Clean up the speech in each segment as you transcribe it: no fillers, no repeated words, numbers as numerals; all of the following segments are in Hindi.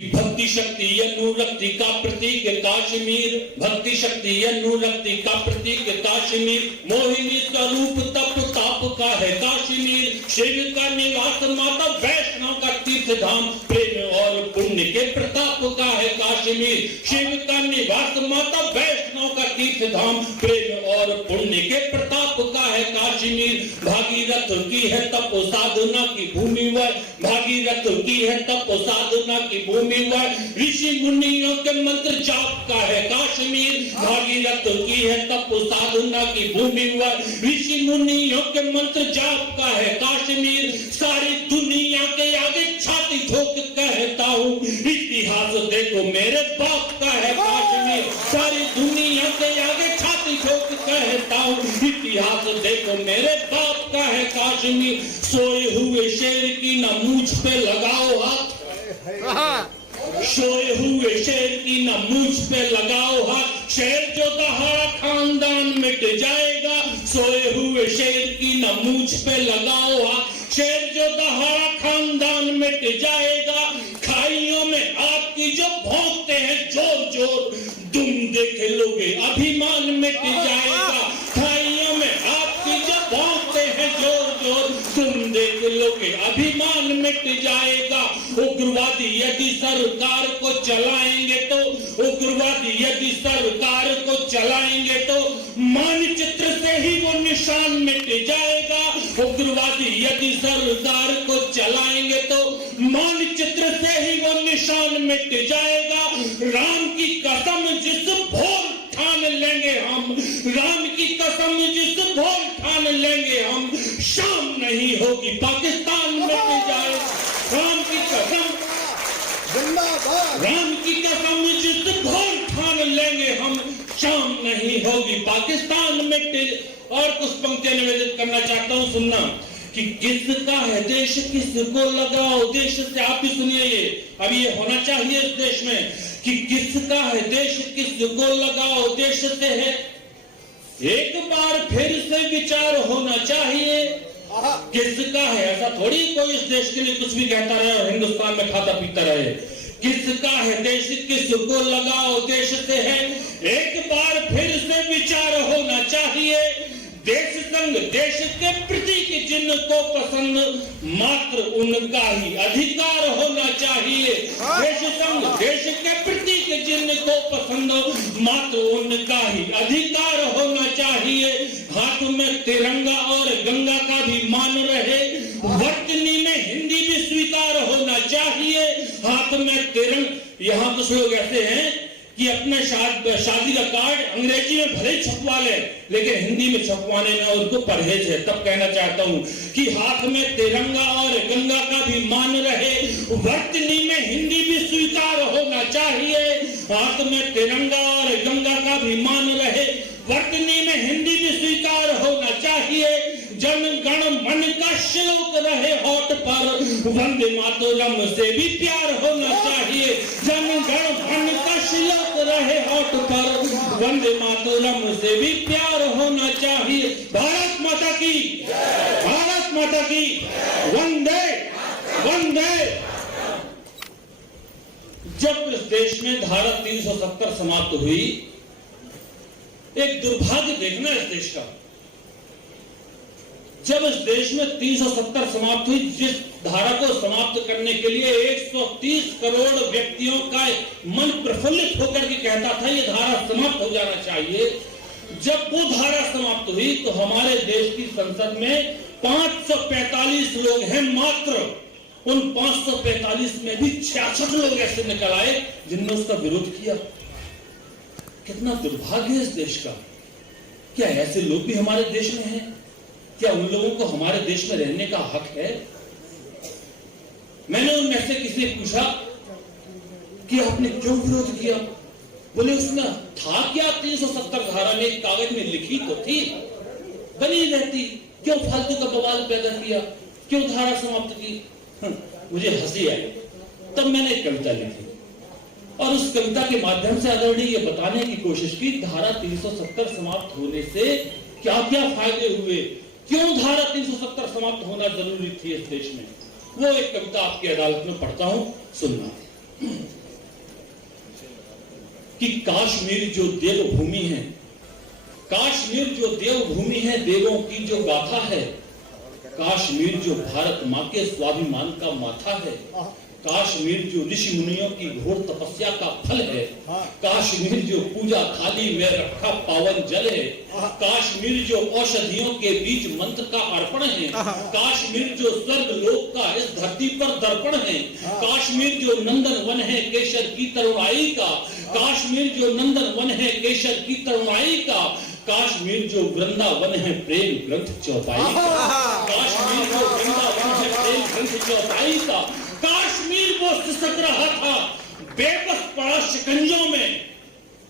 भक्ति शक्ति अनुरक्ति का प्रतीक काश्मीर, भक्ति शक्ति अनुरक्ति का प्रतीक काश्मीर, मोहिनी स्वरूप तप ताप का है काश्मीर, शिव का निवास माता वैष्णव का तीर्थ धाम, प्रेम और पुण्य के प्रताप का है काश्मीर, शिव का निवास माता वैष्णव का तीर्थ धाम, प्रेम और पुण्य के प्रताप का है काश्मीर, भागीरथ की है तप साधना की भूमि वह, भागीरथ की है तप साधना की भूमि वह, ऋषि मुनियों के मंत्र जाप का है काश्मीर, भागीरथ की है तप साधना की भूमि वह, ऋषि मुनियों के मंत्र जाप का है काश्मीर, सारी दुनिया के आगे छाती ठोक कहता हूँ इतिहास देखो मेरे बाप का है काश्मीर, सारी दुनिया के आगे छाती ठोक कहता हूँ इतिहास देखो मेरे बाप का है काश्मीर, सोए हुए शेर की न मूंछ पे लगाओ हाथ, सोए हुए शेर की न मूंछ पे लगाओ हाथ, शेर जो दहाड़ा खानदान मिट जाएगा, सोए हुए शेर की न मूंछ पे लगाओ हाथ, शेर जो दहाड़ा खानदान मिट जाएगा, खाइयों में आपकी जो भौंकते हैं जोर जोर, तुम देख लोगे अभिमान मिट जाएगा, खाइयों में आपकी जो भौंकते हैं जोर जोर, तुम देख लोगे अभिमान मिट जाएगा, उग्रवादी यदि सरकार को चलाएंगे तो, उग्रवादी यदि सरकार को चलाएंगे तो मानचित्र से ही वो निशान मिट जाएगा, उग्रवादी यदि सरकार को चलाएंगे तो मानचित्र से ही वो निशान मिट जाएगा, राम की कसम जिस भोर ठान लेंगे हम, राम की कसम जिस भोर ठान लेंगे हम, शाम नहीं होगी पाकिस्तान मिट जाएगा, राम की कसम, राम की कसम जिस भोर ठान लेंगे हम, शाम नहीं होगी पाकिस्तान मिट। और कुछ पंक्तियां निवेदित करना चाहता हूं, सुनना कि किसका है देश किसको लगाओ, देश से आप भी सुनिए, ये अब ये होना चाहिए इस देश में कि किसका है देश किसको लगाओ, देश से है एक बार फिर से विचार होना चाहिए, किसका है, ऐसा थोड़ी कोई इस देश के लिए कुछ भी कहता रहे और हिंदुस्तान में खाता पीता रहे, किसका है देश किसको लगाओ, देश से है एक बार फिर से विचार होना चाहिए, देश संग देश के प्रतीक जिनको पसंद मात्र उनका ही अधिकार होना चाहिए, देश संग देश के प्रतीक जिनको पसंद मात्र उनका ही अधिकार होना चाहिए, हाथ में तिरंगा और गंगा का भी मान रहे, वर्तनी में हिंदी भी स्वीकार होना चाहिए, हाथ में तिरंगा, यहाँ कुछ लोग ऐसे हैं कि अपने शादी का कार्ड अंग्रेजी में भले छपवा ले लेकिन हिंदी में छपवाने में उनको परहेज है, तब कहना चाहता हूं कि हाथ में तिरंगा और गंगा का भी मान रहे, वर्तनी में हिंदी भी स्वीकार होना चाहिए, हाथ में तिरंगा और गंगा का भी मान रहे, वर्तनी में हिंदी भी स्वीकार होना चाहिए, जन गण मन का श्लोक रहे होठ पर, वंदे मातरम से भी प्यार होना चाहिए, जन गण मन का श्लोक रहे होठ पर, वंदे मातरम से भी प्यार होना चाहिए, भारत माता की, भारत माता की, वंदे वंदे। जब इस देश में धारा 370 समाप्त हुई, एक दुर्भाग्य देखना इस देश का, जब इस देश में 370 समाप्त हुई, जिस धारा को समाप्त करने के लिए 130 करोड़ व्यक्तियों का मन प्रफुल्लित होकर के कहता था ये धारा समाप्त हो जाना चाहिए, जब वो धारा समाप्त हुई तो हमारे देश की संसद में 545 लोग हैं मात्र, उन 545 में भी 66 लोग ऐसे निकल आए जिनने उसका विरोध किया। कितना दुर्भाग्य है इस देश का, क्या ऐसे लोग भी हमारे देश में हैं? क्या उन लोगों को हमारे देश में रहने का हक है? मैंने उनमें से किसी ने पूछा कि आपने क्यों विरोध किया, बोले उसमें था क्या, 370 धारा में एक कागज में लिखी तो थी, बनी रहती, क्यों फालतू का बवाल पैदा किया, क्यों धारा समाप्त की? मुझे हंसी आई, तब मैंने एक कविता लिखी और उस कविता के माध्यम से आदरणीय ये बताने की कोशिश की धारा 370 समाप्त होने से क्या क्या फायदे हुए, क्यों धारा 370 समाप्त होना जरूरी थी इस देश में। वो एक कविता आपकी अदालत में पढ़ता हूं, सुनना। कि कश्मीर जो देवभूमि है, कश्मीर जो देवभूमि है, देवों की जो गाथा है, कश्मीर जो भारत माँ के स्वाभिमान का माथा है, कश्मीर जो ऋषि मुनियों की घोर तपस्या का फल है, कश्मीर जो पूजा थाली में रखा पावन जल है, कश्मीर जो औषधियों के बीच मंत्र का अर्पण है, कश्मीर जो स्वर्ग लोक का इस धरती पर दर्पण है, कश्मीर जो नंदन वन है केशर की तरुणाई का, कश्मीर जो नंदन वन है केशर की तरुणाई का, कश्मीर जो वृंदावन है प्रेम ग्रंथ चौपाई का, कश्मीर जो वृंदावन है प्रेम ग्रंथ चौपाई का, कश्मीर वो सिसक रहा था बेबस पड़ा शिकंजों में,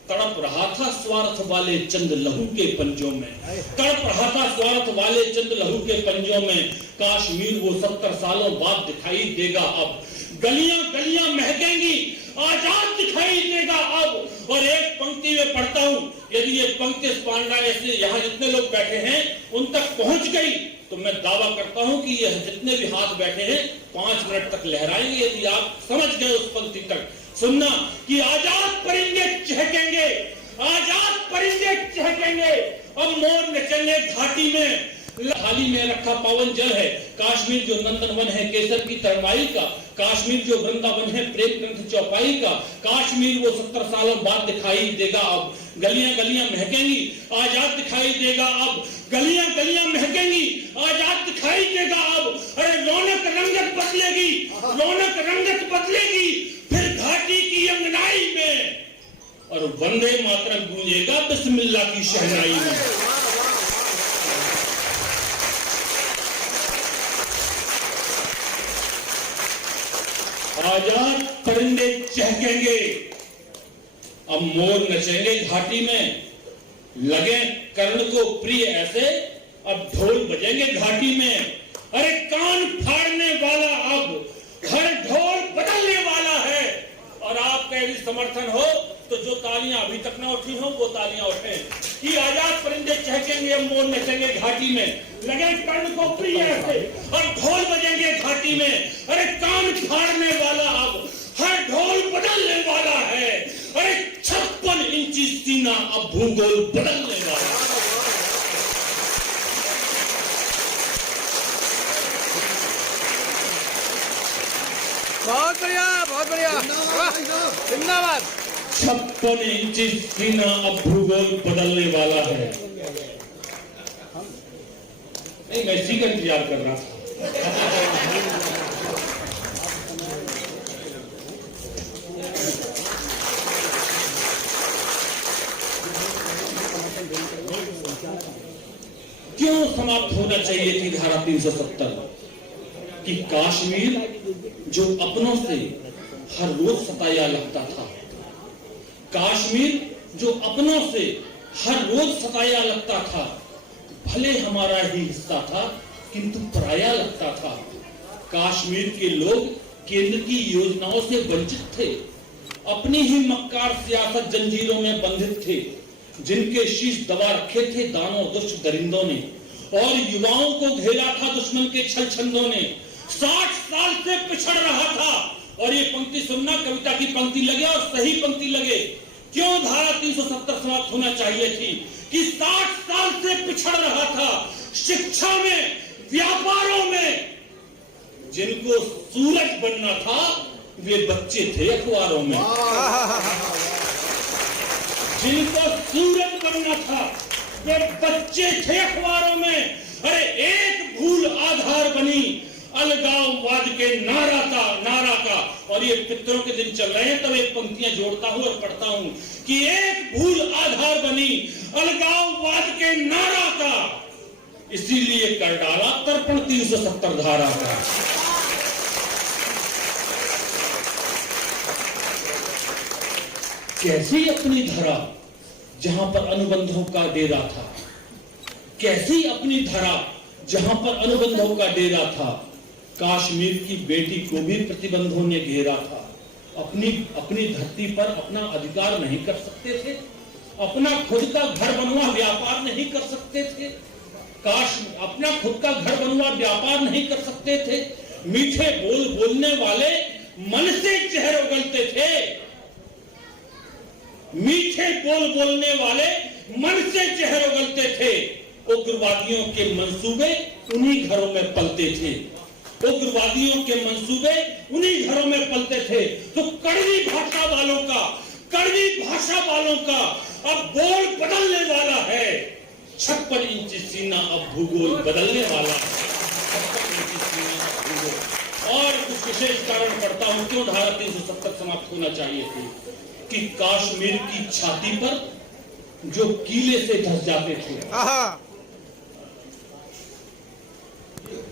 तड़प रहा था स्वार्थ वाले चंद लहू के पंजों में, तड़प रहा था स्वार्थ वाले चंद लहू के पंजों में। कश्मीर वो 70 सालों बाद दिखाई देगा अब, गलियां गलियां महकेंगी, आजाद दिखाई देगा अब। और एक पंक्ति में पढ़ता हूं, यदि ये पंक्ति पांडा ऐसे यहाँ जितने लोग बैठे हैं उन तक पहुंच गई तो मैं दावा करता हूं कि यह जितने भी हाथ बैठे हैं 5 मिनट तक लहराएंगे, यदि आप समझ गए उस पंक्ति तक। सुनना कि आजाद परिंदे चहकेंगे, आजाद परिंदे चहकेंगे, अब मोर नचेंगे घाटी में, थाली में रखा पावन जल है, कश्मीर जो नंदन वन है केसर की तरुणाई का, कश्मीर जो वृंदावन है प्रेम ग्रंथ चौपाई का, कश्मीर वो 70 सालों बाद दिखाई देगा अब, गलियां गलियां महकेंगी, आजाद दिखाई देगा अब, गलियां गलियां महकेंगी, आजाद दिखाई देगा अब। अरे रौनक रंगत बदलेगी, रौनक रंगत बदलेगी फिर घाटी की अंगनाई में, और वंदे मातरम गूंजेगा बिस्मिल्लाह की शहनाई में। आजाद परिंदे चहकेंगे, अब मोर नचेंगे घाटी में, लगे कर्ण को प्रिय ऐसे, अब ढोल बजेंगे घाटी में। अरे कान फाड़ने वाला अब हर ढोल बदलने वाला है। और आपका यदि समर्थन हो तो जो तालियां अभी तक ना उठी हो वो तालियां उठे कि आजाद परिंदे चहकेंगे, मोर नचेंगे घाटी में, लगे कर्ण को प्रिय ऐसे, और ढोल बजेंगे घाटी में। अरे कान फाड़ने वाला अब हर ढोल बदलने वाला है। अरे 56 इंची सीना अब भूगोल बदलने वाला है। बहुत बढ़िया, बहुत बढ़िया, जिंदाबाद। 56 इंची सीना अब भूगोल बदलने वाला है। नहीं, मैं इसी का इंतजार कर रहा था। क्यों समाप्त होना चाहिए थी धारा 370? कि कश्मीर जो अपनों से हर रोज सताया लगता था, कश्मीर जो अपनों से हर रोज सताया लगता था, भले हमारा ही हिस्सा था किंतु पराया लगता था। कश्मीर के लोग केंद्र की योजनाओं से वंचित थे, अपनी ही मक्कार सियासत जंजीरों में बंधित थे, जिनके शीश दबा रखे थे दानों दुष्ट दरिंदों ने, और युवाओं को घेरा था दुश्मन के छल छंदों ने। 60 साल से पिछड़ रहा था। और ये पंक्ति सुनना, कविता की पंक्ति लगे और सही पंक्ति लगे। क्यों धारा 370 समाप्त होना चाहिए थी? कि 60 साल से पिछड़ रहा था शिक्षा में, व्यापारों में। जिनको सूरज बनना था वे बच्चे थे अखबारों में, जिनको सूरज बनना था वे बच्चे थे अखबारों में। अरे एक भूल आधार बनी अलगाववाद के नारा का। और ये पितरों के दिन चल रहे हैं, तब एक पंक्तियां जोड़ता हूं और पढ़ता हूं कि एक भूल आधार बनी अलगाववाद के नारा का, इसीलिए कर डाला तर्पण 370 धारा का। कैसी अपनी धरा जहां पर अनुबंधों का डेरा था, कैसी अपनी धरा जहां पर अनुबंधों का डेरा था। कश्मीर की बेटी को भी प्रतिबंधों ने घेरा था। अपनी धरती पर अपना अधिकार नहीं कर सकते थे, अपना खुद का घर बनवा व्यापार नहीं कर सकते थे, अपना खुद का घर बनवा व्यापार नहीं कर सकते थे। मीठे बोल बोलने वाले मन से चेहरे उगलते थे। मीठे बोल बोलने वाले मन से जहर उगलते थे। उग्रवादियों के मंसूबे उन्हीं घरों में पलते थे। उग्रवादियों के मंसूबे उन्हीं घरों में पलते थे। तो कड़वी भाषा वालों का अब बोल बदलने वाला है। 56 इंच सीना अब भूगोल बदलने वाला है। 56 इंच सीना अब भूगोल। और कुछ विशेष कारण पढ़ता हूं क्यों धारा 370 समाप्त होना चाहिए थी कि कश्मीर की छाती पर जो कीले से धस जाते थे,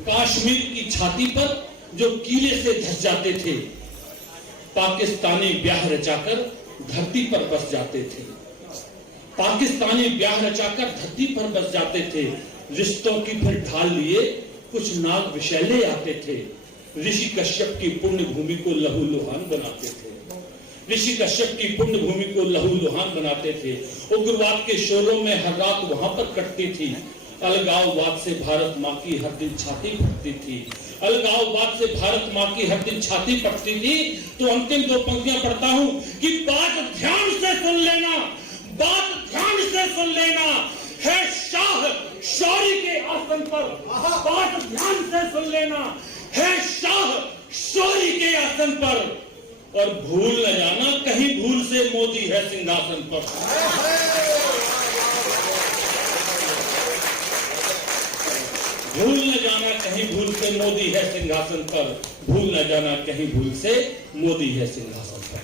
कश्मीर की छाती पर जो कीले से धस जाते थे, पाकिस्तानी ब्याह रचाकर धरती पर बस जाते थे। पाकिस्तानी ब्याह रचाकर धरती पर बस जाते थे। रिश्तों की फिर ढाल लिए कुछ नाग विशैले आते थे। ऋषि कश्यप की पुण्य भूमि को लहूलुहान बनाते थे। ऋषि कश्यप की पुण्य भूमि को लहूलुहान बनाते थे। उग्रवाद के शोरों में हर रात वहां पर कटती थी। अलगाववाद से भारत माँ की हर दिन छाती फटती थी। अलगाववाद से भारत माँ की हर दिन छाती फटती थी। तो अंतिम 2 पंक्तियां पढ़ता हूं कि बात ध्यान से सुन लेना, बात ध्यान से सुन लेना है शाह शौरी के आसन पर। बात ध्यान से सुन लेना है शाह शौरी के आसन पर। और भूल न जाना कहीं भूल से मोदी है सिंहासन पर। भूल न जाना कहीं भूल से मोदी है सिंहासन पर। भूल न जाना कहीं भूल से मोदी है सिंहासन पर।